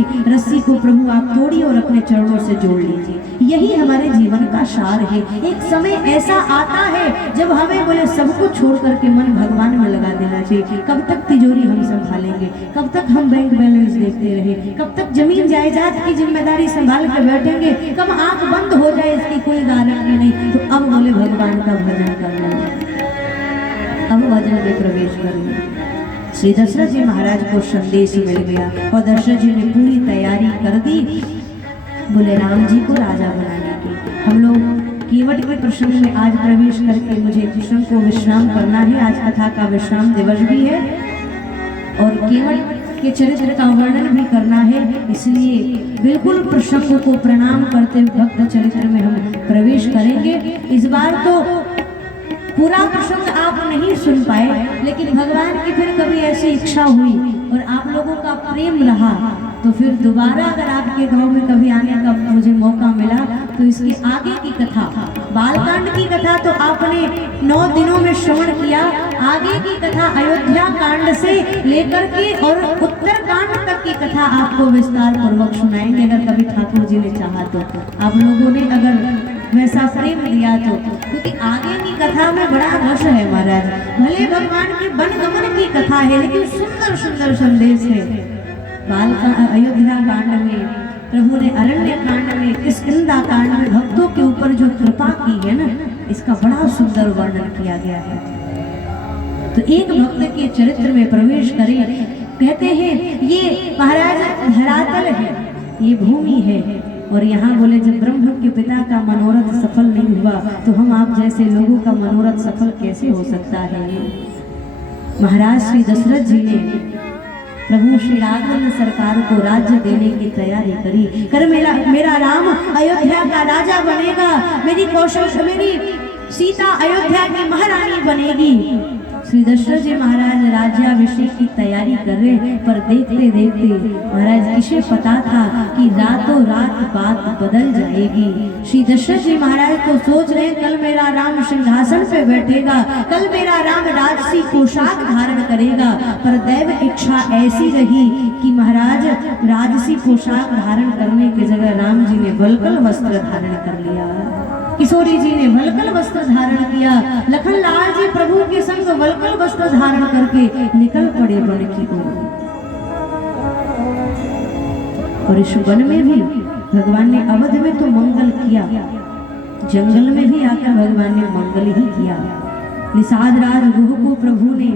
की रस्सी को प्रभु आप तोड़िए और अपने चरणों से जोड़ लीजिए। यही हमारे जीवन का सार है। एक समय ऐसा आता है जब हमें बोले सब कुछ छोड़ करके मन भगवान में लगा देना चाहिए। कब तक तिजोरी हम संभालेंगे, कब तक हम बैंक बैलेंस देखते रहे, कब तक जमीन जायदाद की जिम्मेदारी संभाल कर बैठेंगे, कब आंख बंद हो जाए इसकी कोई गारंटी नहीं। तो अब बोले भगवान का भजन करना, अब भजन में प्रवेश करना। श्री दशरथ जी महाराज को संदेश मिल गया और दशरथ जी ने पूरी तैयारी कर दी, बोले राम जी को राजा बनाने की। हम लोग कीवट के प्रसंग में आज प्रवेश करके मुझे कृष्ण को विश्राम करना है। आज कथा का विश्राम दिवस भी है और कीवट के चरित्र का वर्णन भी करना है, इसलिए बिल्कुल प्रसंग को प्रणाम करते भक्त चरित्र में हम प्रवेश करेंगे। इस बार तो पूरा प्रसंग आप नहीं सुन पाए, लेकिन भगवान की फिर कभी ऐसी इच्छा हुई और आप लोगों का प्रेम रहा तो फिर दोबारा अगर आपके गांव में कभी आने का मुझे मौका मिला तो इसके आगे की कथा, बालकांड की कथा तो आपने 9 दिनों में श्रवण किया। आगे की कथा अयोध्या कांड से लेकर के और उत्तर कांड तक की कथा आपको विस्तार पूर्वक सुनाएंगे, अगर कभी ठाकुर जी ने चाहा तो। आप लोगों ने अगर वैसा प्रेम दिया तो, क्योंकि आगे की कथा में बड़ा रस है महाराज। भले भगवान की वनगमन की कथा है लेकिन सुंदर सुंदर संदेश है। अयोध्या कांड में प्रभु ने, अरण्य कांड में, किष्किंधा कांड में भक्तों के ऊपर जो कृपा की है ना, इसका बड़ा सुंदर वर्णन किया गया है। तो एक भक्त के चरित्र में प्रवेश करें। कहते हैं ये महाराज धरातल है, ये भूमि है और यहाँ बोले जब ब्रह्म के पिता का मनोरथ सफल नहीं हुआ तो हम आप जैसे लोगों का मनोरथ सफल कैसे हो सकता है। महाराज श्री दशरथ जी ने प्रभु श्री राघव सरकार को राज्य देने की तैयारी करी। कर मेरा राम अयोध्या का राजा बनेगा, मेरी मेरी सीता अयोध्या की महारानी बनेगी। श्री दशरथ जी महाराज राज्याभिषेक की तैयारी कर रहे, पर देखते देखते महाराज किसे पता था कि रातों रात बात बदल जाएगी। श्री दशरथ जी महाराज तो सोच रहे कल मेरा राम सिंहासन पे बैठेगा, कल मेरा राम राजसी पोशाक धारण करेगा, पर दैव इच्छा ऐसी रही कि महाराज राजसी पोशाक धारण करने की जगह राम जी ने वल्कल वस्त्र धारण कर लिया, किशोरी जी ने वल्कल वस्त्र धारण किया, लखन लाल जी प्रभु के संग वल्कल वस्त्र धारण करके निकल पड़े वन की ओर। और इस वन में भी भगवान ने, अवध में तो मंगल किया, जंगल में भी आकर भगवान ने मंगल ही किया। निषाद राज गुह को प्रभु ने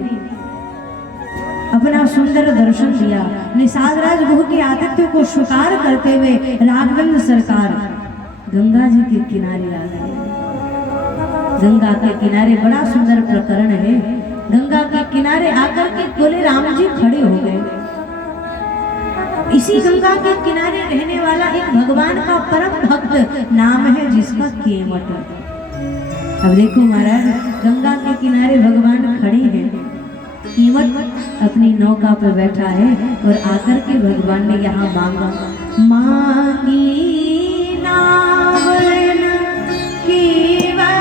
अपना सुंदर दर्शन दिया। निषाद राज गुह के आतिथ्य को स्वीकार करते हुए राघवेंद्र सरकार गंगा जी के किनारे आ गए। गंगा के किनारे बड़ा सुंदर प्रकरण है। गंगा के किनारे आकर के बोले राम जी खड़े हो गए। इसी गंगा के किनारे रहने वाला एक भगवान का परम भक्त नाम है जिसका केवट। अब देखो महाराज, गंगा के किनारे भगवान खड़े हैं, केवट अपनी नौका पर बैठा है और आकर के भगवान ने यहाँ मांगा, मांगी नावन केवट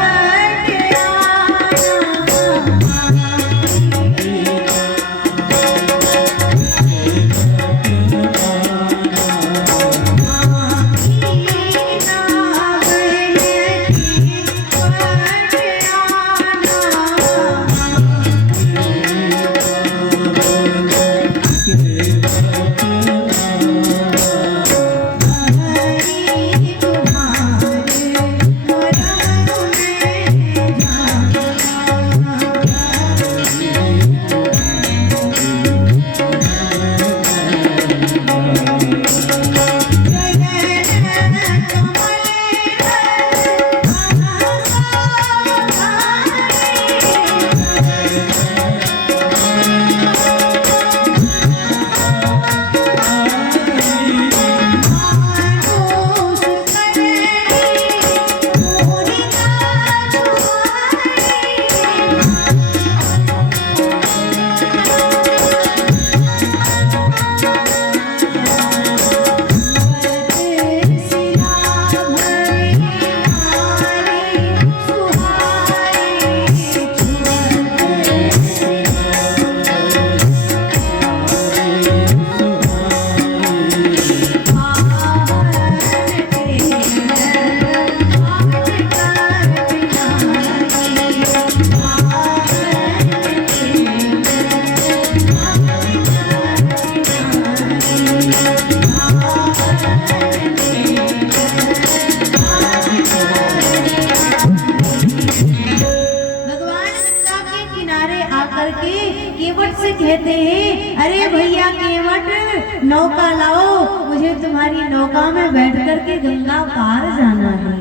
कहते हैं अरे भैया केवट नौका लाओ, मुझे तुम्हारी नौका में बैठ करके गंगा पार जाना है।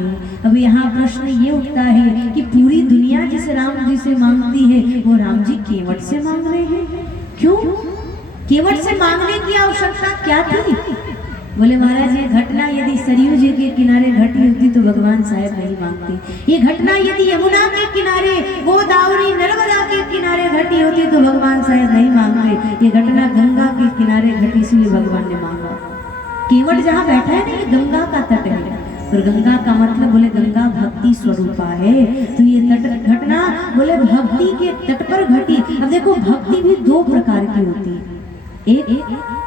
अब यहाँ प्रश्न ये उठता है कि पूरी दुनिया जिस राम जी से मांगती है वो राम जी केवट से मांग रहे हैं, क्यों? केवट से मांगने की आवश्यकता क्या थी? बोले महाराज ये घटना यदि सरयू जी के किनारे घटी होती तो भगवान शायद नहीं मांगते। ये घटना यदि यमुना के किनारे, गोदावरी नर्मदा के किनारे घटी होती तो भगवान शायद नहीं मांगते। ये घटना गंगा के किनारे घटी इसलिए भगवान ने मांगा। केवट जहाँ बैठा है ना ये गंगा का तट है, और गंगा का मतलब बोले गंगा भक्ति स्वरूपा है, तो ये तट घटना बोले भक्ति के तट पर घटी। अब देखो भक्ति भी दो प्रकार की होती है, एक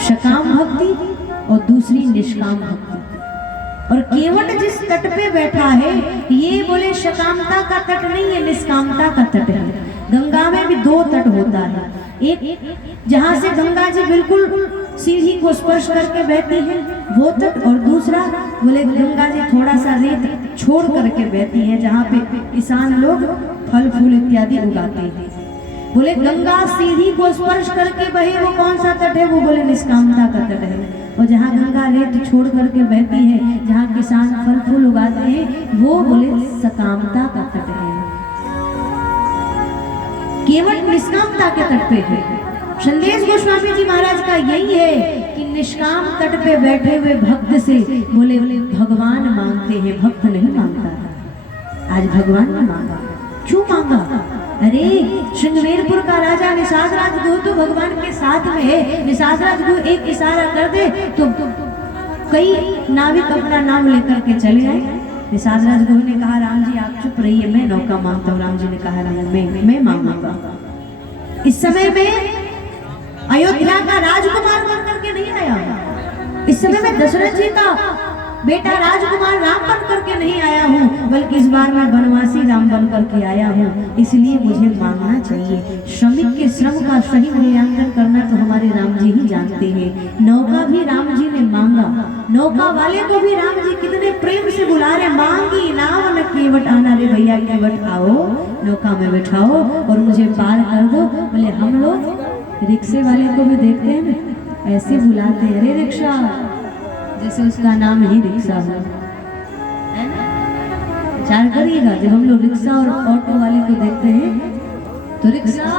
सकाम भक्ति और दूसरी निष्काम भक्ति। और केवट जिस तट पे बैठा है ये बोले सकामता का तट नहीं है, निष्कामता का तट है। गंगा में भी दो तट होता है, एक जहां से गंगा जी बिल्कुल सीढ़ी को स्पर्श करके बहती है वो तट, और दूसरा बोले गंगा जी थोड़ा सा रेत छोड़ करके बहती है जहाँ पे किसान लोग फल फूल इत्यादि उगाते हैं। बोले गंगा सीढ़ी को स्पर्श करके बहे वो कौन सा तट है? वो बोले निष्कामता का तट है। और जहाँ गंगा रेत छोड़ करके बहती है, जहाँ किसान फल फूल उगाते हैं, वो बोले सकामता का तट है। केवट निष्कामता के तट पे है। संदेश गोस्वामी जी महाराज का यही है कि निष्काम तट पे बैठे हुए भक्त से बोले भगवान मांगते हैं, भक्त नहीं मांगता। आज भगवान ने मांगा, क्यों मांगा? अरे श्रृंगवेरपुर का राजा निषाद राजगुरु तो भगवान के साथ में है। निषाद राजगुरु एक इशारा कर दे तो कई नाविक अपना नाम लेकर के चले आए। निषाद राजगुरु ने कहा राम जी आप चुप रहिए, मैं नौका मांगता हूँ। राम जी ने कहा मैं मांगूंगा। इस समय में अयोध्या का राजकुमार बन करके नहीं आया, इस समय में दशरथ जी का बेटा राजकुमार राम बन करके नहीं आया हूँ, बल्कि इस बार मैं वनवासी राम बन करके आया हूँ। इसलिए मुझे मांगना चाहिए। श्रमिक के श्रम का सही मूल्यांकन करना तो हमारे राम जी ही जानते हैं। नौका भी राम जी ने मांगा, नौका वाले को भी राम जी कितने प्रेम से बुला रहे, मांगी नाव न केवट आना, रे भैया केवट आओ, नौका में बैठाओ और मुझे पार कर दो। बोले हम लोग रिक्शे वाले को भी देखते हैं ना, ऐसे बुलाते हैं, अरे रिक्शा, जैसे उसका नाम ही रिक्शा हो, है ना? विचार करिएगा, जब हम लोग रिक्शा और ऑटो वाले को देखते हैं तो रिक्शा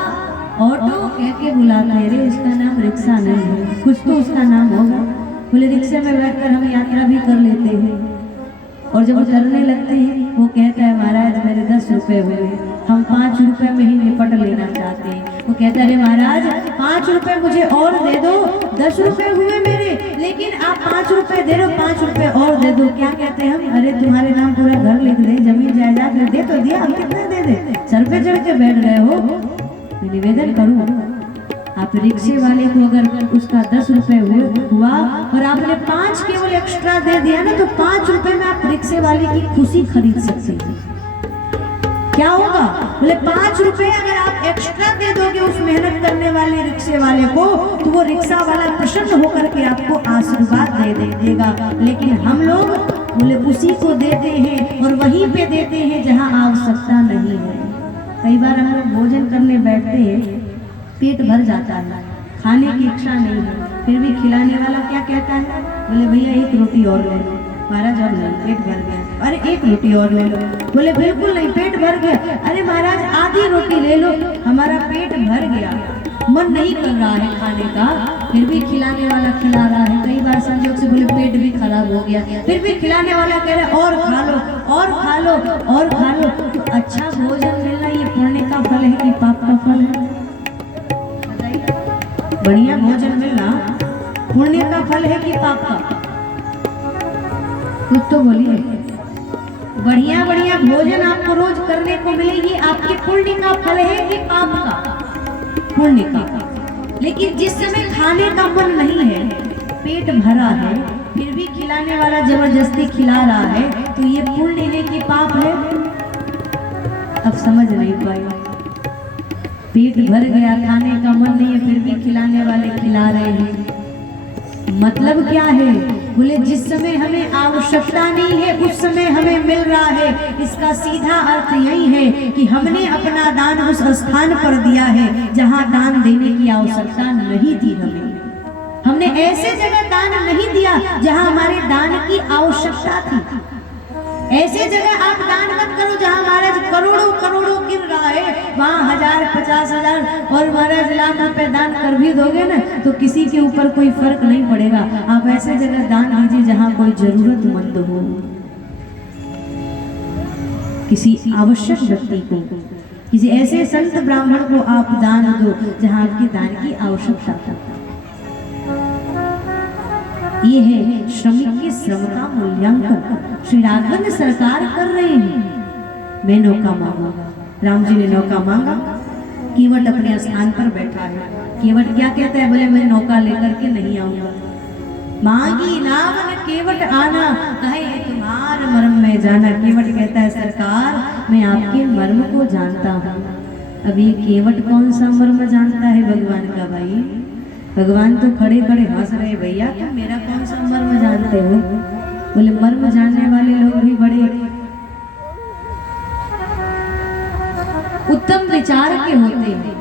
ऑटो कह के बुलाते हैं, अरे उसका नाम रिक्शा नहीं है, कुछ तो उसका नाम होगा। बोले रिक्शे में बैठकर हम यात्रा भी कर लेते हैं, और जब उतरने लगते हैं वो कहता है महाराज मेरे 10 रुपए हुए, हम 5 रुपए में ही निपट लेना चाहते हैं। वो कहता है महाराज 5 रुपए मुझे और दे दो, 10 रुपए हुए मेरे, लेकिन आप 5 रुपए दे दो, 5 रुपए और दे दो। क्या कहते हैं हम? अरे तुम्हारे नाम पूरा घर लिख दे, जमीन जायदाद दे तो दिया, हम कितने दे दे? सर पे चढ़ के बैठ गए हो। मैं निवेदन करूँ आप रिक्शे वाले को अगर उसका 10 रुपए हुआ और आपने 5 केवल एक्स्ट्रा दे दिया ना, तो 5 रुपए में आप रिक्शे वाले की खुशी खरीद सकते हैं। क्या होगा? बोले 5 रुपए अगर आप एक्स्ट्रा दे दोगे उस मेहनत करने वाले रिक्शे वाले को, तो वो रिक्शा वाला प्रसन्न होकर के आपको आशीर्वाद दे देगा। लेकिन हम लोग बोले उसी को देते हैं और वहीं पे देते हैं जहाँ आवश्यकता नहीं है। कई बार हम लोग भोजन करने बैठते हैं, पेट भर जाता है, खाने की इच्छा नहीं है, फिर भी खिलाने वाला क्या कहता है? बोले भैया 1 रोटी और ले लो। महाराज और नहीं, पेट भर गया। अरे 1 रोटी और ले लो। बोले बिल्कुल नहीं, पेट भर गया। अरे महाराज आधी रोटी ले लो, हमारा पेट भर गया, मन नहीं कर रहा है खाने का, फिर भी खिलाने वाला खिला रहा है। कई बार संजोग से बोले पेट भी खराब हो गया, फिर भी खिलाने वाला कह रहा है और खा लो और खा लो और खा लो। तो अच्छा भोजन मिलना ये पुण्य का फल है कि पाप का फल है? बढ़िया भोजन मिलना पुण्य का फल है कि पाप का? कुछ तो बोलिए। बढ़िया बढ़िया भोजन आपको रोज करने को मिले, ये आपके पुण्य का फल है कि पाप का? पुण्य का। लेकिन जिस समय खाने का मन नहीं है, पेट भरा है, फिर भी खिलाने वाला जबरदस्ती खिला रहा है, तो ये पुण्य है कि पाप है? अब समझ नहीं पाए। पेट भर गया, खाने का मन नहीं है, फिर भी खिलाने वाले खिला रहे हैं, मतलब क्या है? बोले जिस समय हमें आवश्यकता नहीं है उस समय हमें मिल रहा है। इसका सीधा अर्थ यही है कि हमने अपना दान उस स्थान पर दिया है जहां दान देने की आवश्यकता नहीं थी। हमने ऐसे जगह दान नहीं दिया जहां हमारे दान की आवश्यकता थी। ऐसे जगह आप दान मत करो जहां महाराज करोड़ों करोड़ों गिर रहा है, वहां 1000 50,000 और महाराज लाख रुपए दान कर भी दोगे ना तो किसी के ऊपर कोई फर्क नहीं पड़ेगा। आप ऐसे जगह दान दीजिए जहां कोई जरूरतमंद हो, किसी आवश्यक व्यक्ति को, किसी ऐसे संत ब्राह्मण को आप दान दो जहां आपके दान की आवश्यकता हो। ये है श्रमिक के श्रम का मूल्यांकन श्री राघवेंद्र सरकार कर रहे हैं। मैं नौका मांगा, राम जी ने नौका मांगा, केवट अपने स्थान पर बैठा है। केवट क्या कहता है? बोले मैं नौका लेकर के नहीं आऊंगा। मांगी नाम न केवट आना, कहे तुम्हार मर्म में जाना। केवट कहता है सरकार मैं आपके मर्म को जानता हूँ। अब ये केवट कौन सा मर्म जानता है भगवान का? भाई भगवान तो खड़े खड़े हंस रहे, भैया तुम मेरा कौन सा मर्म जानते हो? बोले मर्म जानने वाले लोग भी बड़े उत्तम विचार के होते हैं।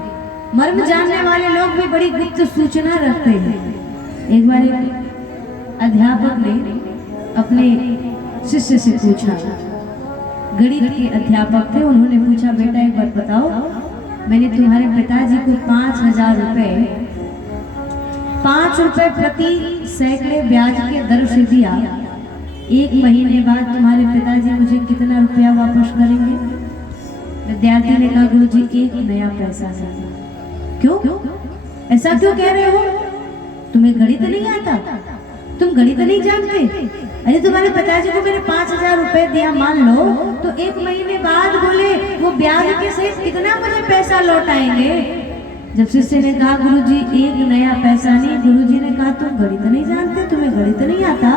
मर्म जानने वाले लोग भी बड़ी गुप्त सूचना रखते हैं। एक बार एक अध्यापक ने अपने शिष्य से पूछा, गणित के अध्यापक थे, उन्होंने पूछा बेटा एक बात बताओ, मैंने तुम्हारे पिताजी को 5,000 रुपए 5 रुपए प्रति सैकड़े ब्याज के दर से दिया, 1 महीने बाद तुम्हारे पिताजी मुझे कितना रुपया वापस करेंगे? विद्यार्थी ने कहा गुरुजी 1 नया पैसा नहीं। क्यों? ऐसा क्यों कह रहे हो? तुम्हें गणित नहीं आता? तुम गणित नहीं जानते? अरे तुम्हारे पिताजी को मैंने 5,000 रुपए दिया मान लो, तो 1 महीने बाद बोले वो ब्याज के सहित कितना मुझे पैसा लौटाएंगे? जब शिष्य ने कहा गुरुजी 1 नया पैसा नहीं, गुरुजी ने कहा तुम गणित नहीं जानते, तुम्हें गणित नहीं आता?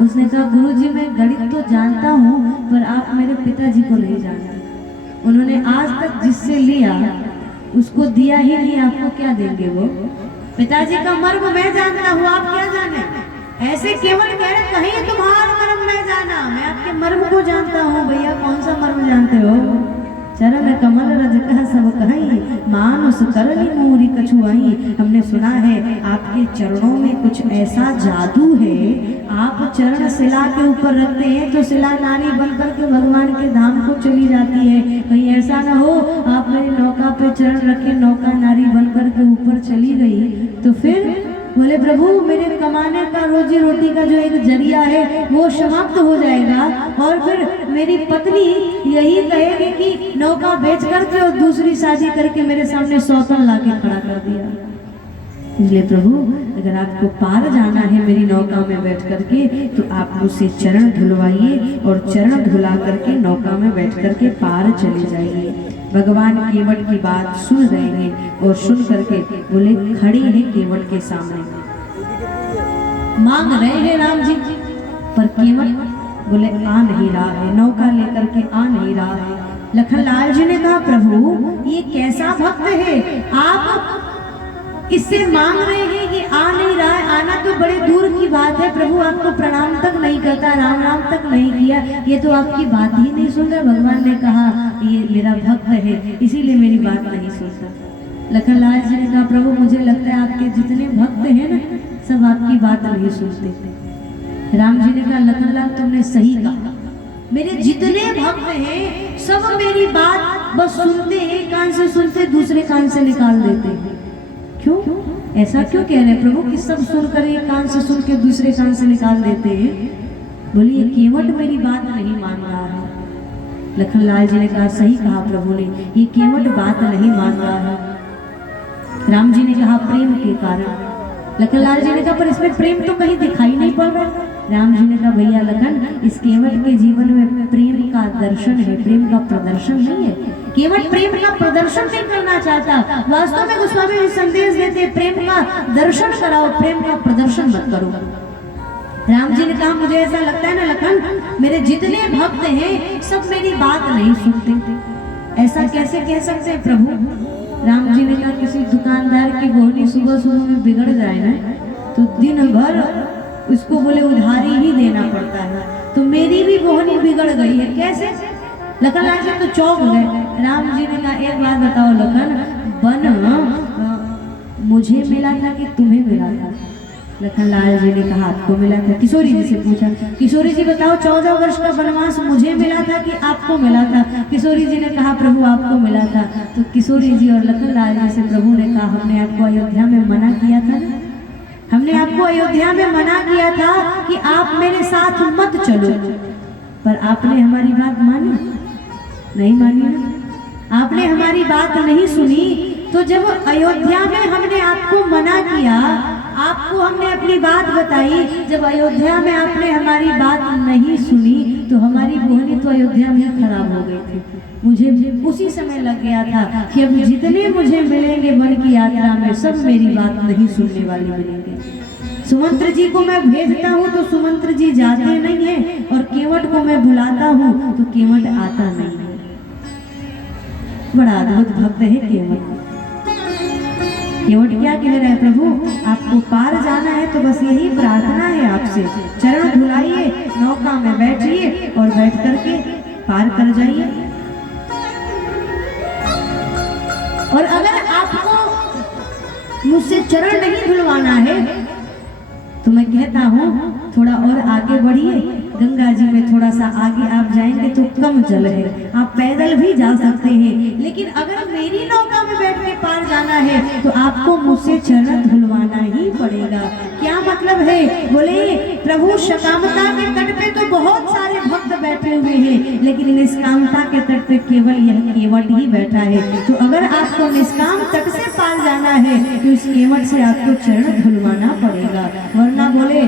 उसने कहा गुरुजी मैं गणित तो जानता हूँ पर आप मेरे पिताजी को नहीं जानते। उन्होंने आज तक जिससे लिया उसको दिया ही नहीं, आपको क्या देंगे? वो पिताजी का मर्म मैं जानता हूँ, आप क्या जाने? ऐसे केवल कह रहे कहीं तुम्हारा मर्म मैं जाना, मैं आपके मर्म को जानता हूँ। भैया कौन सा मर्म जानते हो? चरण कमल रज कह सब कहीं, मानुष करनी मोरी कछुआई। हमने सुना है आपके चरणों में कुछ ऐसा जादू है, आप चरण शिला के ऊपर रखते हैं तो शिला नारी बनकर के भगवान के धाम को चली जाती है। कहीं ऐसा ना हो आप मेरी नौका पे चरण रखे, नौका नारी बनकर के ऊपर चली गई तो फिर? बोले प्रभु मेरे कमाने का रोजी रोटी का जो एक जरिया है वो समाप्त हो जाएगा और फिर मेरी पत्नी यही कहेगी कि नौका बेच करके और दूसरी शादी करके मेरे सामने सौतन लाके खड़ा कर दिया। इसलिए प्रभु अगर आपको पार जाना है मेरी नौका में बैठ करके तो आप मुझसे चरण धुलवाइए और चरण धुला करके नौका में बैठ करके पार चले जाइए। भगवान केवट की बात सुन रहे हैं और सुन करके बोले खड़े हैं केवट के सामने, मांग रहे हैं राम जी, पर केवट बोले आ नहीं रहा है, नौका लेकर के आ नहीं रहा है। लखनलाल जी ने कहा प्रभु ये कैसा भक्त है, आप इससे मांग रहे हैं कि आ नहीं रहा है, आना तो बड़े दूर की बात है। प्रभु आपको प्रणाम तक नहीं करता, राम राम तक नहीं किया, ये तो आपकी बात ही नहीं सुन रहा। भगवान ने कहा ये मेरा भक्त है इसीलिए मेरी बात नहीं सुनता। लखनलाल जी ने कहा प्रभु मुझे लगता है आपके जितने भक्त हैं ना सब आपकी बात नहीं सुनते। राम जी ने कहा लखनलाल तुमने सही कहा, मेरे जितने भक्त हैं सब मेरी बात बस सुनते हैं, कान से सुनते दूसरे कान से निकाल देते हैं। क्यों ऐसा क्यों कह रहे प्रभु कि सब सुनकर एक कान से सुन के दूसरे कान से निकाल देते हैं? बोलिए केवट मेरी बात नहीं मान रहा है। लखनलाल जी ने कहा सही कहा प्रभु ने, ये केवट बात नहीं मान रहा है। राम जी ने कहा प्रेम के कारण। लखनलाल जी ने कहा पर इसमें प्रेम तो कहीं दिखाई नहीं पड़ रहा। राम जी ने कहा भैया लखन इस केवट के जीवन में प्रेम का दर्शन है, प्रेम का प्रदर्शन नहीं है। केवट प्रेम का प्रदर्शन नहीं करना चाहता, वास्तव में गोस्वामी संदेश देते प्रेम का दर्शन कराओ, प्रेम का प्रदर्शन मत करो। राम जी ने कहा मुझे ऐसा लगता है ना लखन मेरे जितने भक्त हैं सब मेरी बात नहीं सुनते। ऐसा कैसे कह सकते हैं प्रभु? राम जी ने कहा किसी दुकानदार की बोहनी सुबह सुबह में बिगड़ जाए ना तो दिन भर उसको बोले उधारी ही देना पड़ता है। तो मेरी भी बोहनी बिगड़ गई है। कैसे? लखन लाल जी तो चौंक गए। राम जी ने कहा एक बात बताओ लखन, बन मुझे मिला था कि तुम्हें मिला था? लखन लाल जी ने कहा आपको मिला था। किशोरी जी से पूछा, किशोरी जी बताओ 14 वर्ष का वनवास मुझे मिला था कि आपको मिला था? किशोरी जी ने कहा प्रभु आपको मिला था। तो किशोरी जी और लखन लाल जी से प्रभु ने कहा हमने आपको अयोध्या में मना किया था ना, हमने आपको अयोध्या में मना किया था कि आप मेरे साथ मत चलो, पर आपने हमारी बात मानी नहीं? मानी ना, आपने हमारी बात नहीं सुनी। तो जब अयोध्या में हमने आपको मना किया, आपको हमने अपनी बात बताई, जब अयोध्या में आपने हमारी बात नहीं सुनी तो हमारी बोहनी तो अयोध्या में खराब हो गई थी। मुझे उसी समय लग गया था कि अब जितने मुझे मिलेंगे वन की यात्रा में सब मेरी बात नहीं सुनने वाले मिलेंगे। सुमंत्र जी को मैं भेजता हूँ तो सुमंत्र जी जाते नहीं है, और केवट को मैं बुलाता हूँ तो केवट आता नहीं है। बड़ा अद्भुत भक्त है केवट। केवट क्या कह रहा है, प्रभु आपको पार जाना है तो बस यही प्रार्थना है आपसे, चरण धुलाइए, नौका में बैठिए और बैठ करके पार कर जाइए। और अगर आपको मुझसे चरण नहीं धुलवाना है तो मैं कहता हूँ थोड़ा और आगे बढ़िए, गंगा जी में थोड़ा सा आगे आप जाएंगे तो कम जल है, आप पैदल भी जा सकते हैं। लेकिन अगर मेरी नौका में बैठ के पार जाना है तो आपको मुझसे चरण धुलवाना ही पड़ेगा। क्या मतलब है? बोले प्रभु शकामता के तट पे तो बहुत सारे भक्त बैठे हुए हैं, लेकिन निष्कामता के तट पे केवल यह केवट ही बैठा है। तो अगर आपको निष्काम तट से पार जाना है तो इस केवट से आपको चरण धुलवाना पड़ेगा। वरना बोले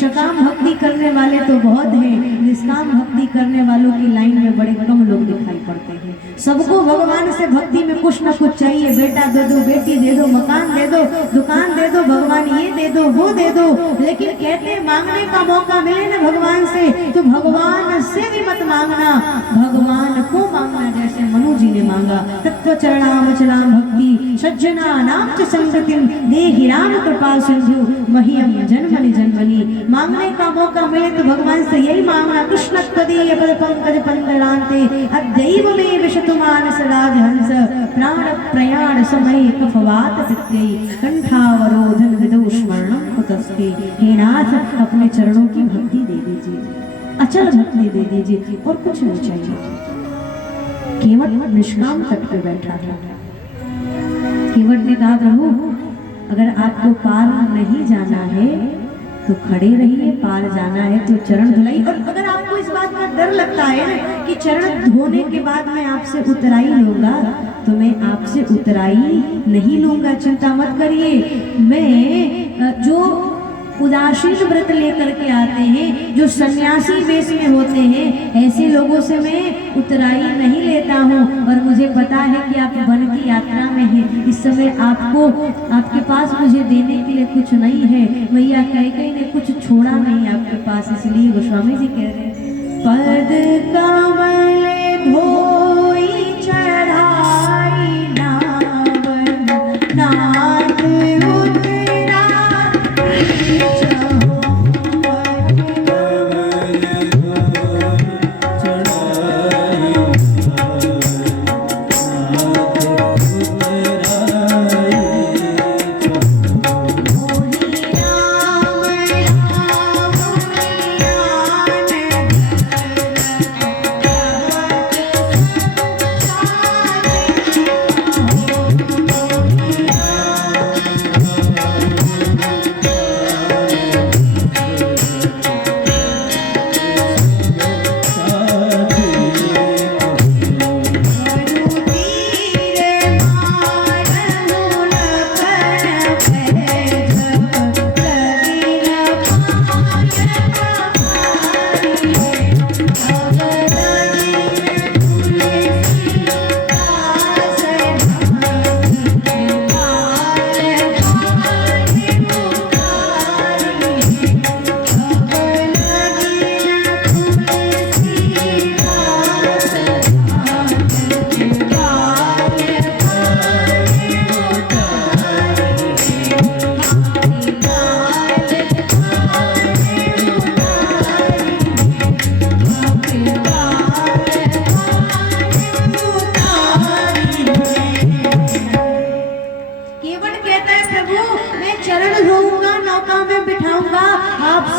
सकाम भक्ति करने वाले तो बहुत हैं, निष्काम भक्ति करने वालों की लाइन में बड़े कम लोग दिखाई पड़ते हैं। सबको भगवान से भक्ति में कुछ न कुछ चाहिए, बेटा दे दो, बेटी दे दो, मकान दे दो, दुकान दे दो, भगवान ये दे दो वो दे दो। लेकिन कहते मांगने का मौका मिले ना भगवान से तो भगवान से भी मत मांगना, भगवान को मांगना जैसे मनु जी ने मांगा। तत्व चरणामचलाम भक्ति सज्जना नाम च संगतिम देहि राम कृपा सिंधु मह्यम जन्मनि जन्मनि। मांगने का मौका मिले तो भगवान से यही मांगना, कृष्ण त्वदीय पद पंकज पंदरांते अद्दैव में विशतु मानस राजहंस प्राण प्रयाण समय कफवात पित्तै कंठावरोधन विदो स्मरणं कुतस्ते। हे नाथ अपने चरणों की भक्ति दे दीजिए, अचल भक्ति दे दीजिए और कुछ नहीं चाहिए। केवट निष्काम तट पे बैठा था। केवट ने कहा प्रभु अगर आपको पार नहीं जाना है तो खड़े रहिए, पार जाना है तो चरण धुलाई। और अगर आपको इस बात का डर लगता है कि चरण धोने के बाद मैं आपसे उतराई लूंगा तो मैं आपसे उतराई नहीं लूंगा, चिंता मत करिए। मैं जो उदासीन व्रत लेकर के आते हैं, जो सन्यासी वेश में होते हैं, ऐसे लोगों से मैं उतराई नहीं लेता हूँ। और मुझे पता है कि आप वन की यात्रा में हैं, इस समय आपके पास मुझे देने के लिए कुछ नहीं है। मैया कैकेयी ने कुछ छोड़ा नहीं आपके पास, इसलिए गोस्वामी जी कह रहे हैं पद कमल धोई चढ़ाई नावन नाथ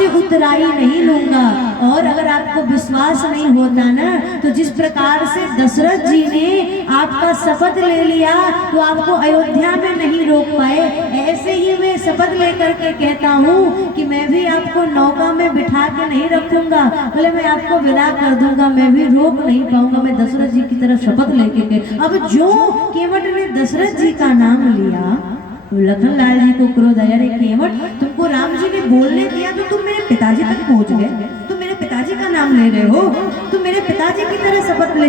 आपसे उतराई नहीं लूंगा। और अगर आपको विश्वास नहीं होता ना, तो जिस प्रकार से दशरथ जी ने आपका शपथ ले लिया तो आपको अयोध्या में नहीं रोक पाए, ऐसे ही मैं शपथ लेकर के कहता हूँ कि मैं भी आपको नौका में बिठा के नहीं रखूंगा, बोले मैं आपको विदा कर दूंगा, मैं भी रोक नहीं पाऊंगा। मैं दशरथ जी की तरफ शपथ लेके गए। अब जो केवट ने दशरथ जी का नाम लिया, लखन लाल जी को क्रोध आया, रे केवट, तुमको राम जी ने बोलने दिया तो तुम मेरे पिताजी तक पहुंच गए, तुम मेरे पिताजी का नाम ले रहे हो, तुम मेरे पिताजी की तरह शपथ ले